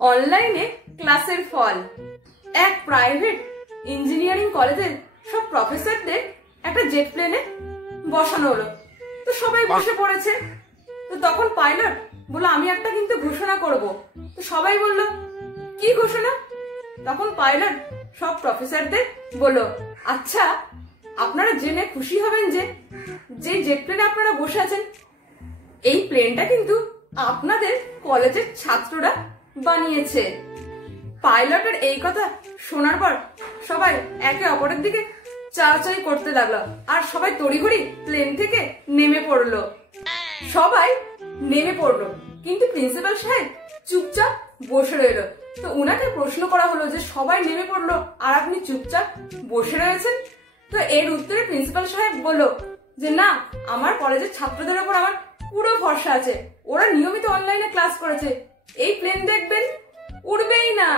অনলাইনে ক্লাসের ফল। এক প্রাইভেট ইঞ্জিনিয়ারিং কলেজের সব প্রফেসরদের একটা জেট প্লেনে বসানো হলো। তো সবাই বসে পড়েছে। তো তখন পাইলট বলল, আমি একটা কিন্তু ঘোষণা করব। তো সবাই বলল, কি ঘোষণা? তখন পাইলট সব প্রফেসরদের বলল, আচ্ছা, আপনারা জেনে খুশি হবেন যে জেট প্লেনে আপনারা বসে আছেন, এই প্লেনটা কিন্তু আপনাদের কলেজের ছাত্ররা বানিয়েছে। পাইলটের এই কথা শোনার পর সবাই একে অপরের দিকে চাচাই করতে লাগলো, আর সবাই তড়িঘড়ি প্লেন থেকে নেমে পড়লো। সবাই নেমে পড়লো, কিন্তু প্রিন্সিপাল সাহেব চুপচাপ বসে রইল। তো উনাকে প্রশ্ন করা হলো যে সবাই নেমে পড়লো আর আপনি চুপচাপ বসে রয়েছেন। তো এর উত্তরে প্রিন্সিপাল সাহেব বলল যে না, আমার কলেজের ছাত্রদের উপর আমার পুরো ভরসা আছে, ওরা নিয়মিত অনলাইনে ক্লাস করেছে, এই প্লেন দেখবেন উড়বেই না।